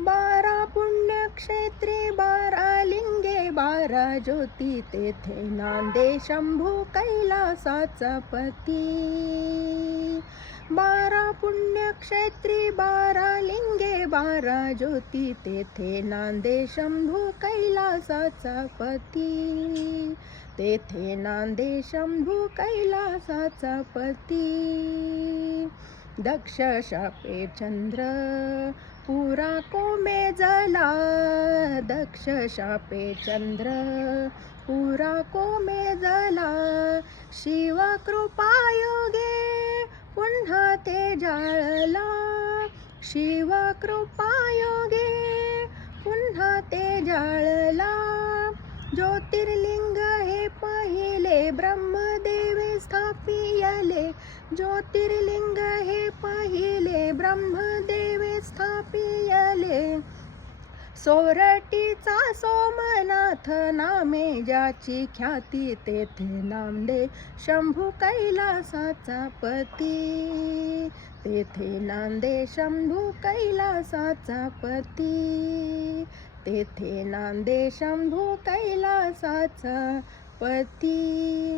बारा पुण्यक्षेत्री, बारा लिंगे, बारा ज्योती, तेथे नांदे शंभू कैलासाचा पती. बारा पुण्यक्षेत्री, बारा लिंगे, बारा ज्योती, तेथे नांदे शंभू कैलासाचा पती. तेथे नांदे शंभू कैलासाचा पती. दक्ष शापे चंद्र पुरा कोमेजला, दक्ष शापे चंद्र पुरा कोमेजला. शिव कृपायोगे पुन्हा ते जाळला, शिव कृपायोगे पुन्हा ते जाळला. ज्योतिर्लिंग हे पहिले ब्रह्मदेवे स्थापियले, ज्योतिर्लिंग हे पहिले ब्रह्मदेवे स्थापियले. सोरठीचा सोमनाथ नामे ज्याची ख्याती, तेथे नांदे शंभू कैलासाचा पती. तेथे नांदे शंभू कैलासाचा पती. तेथे नांदे शंभू कैलासाचा पती.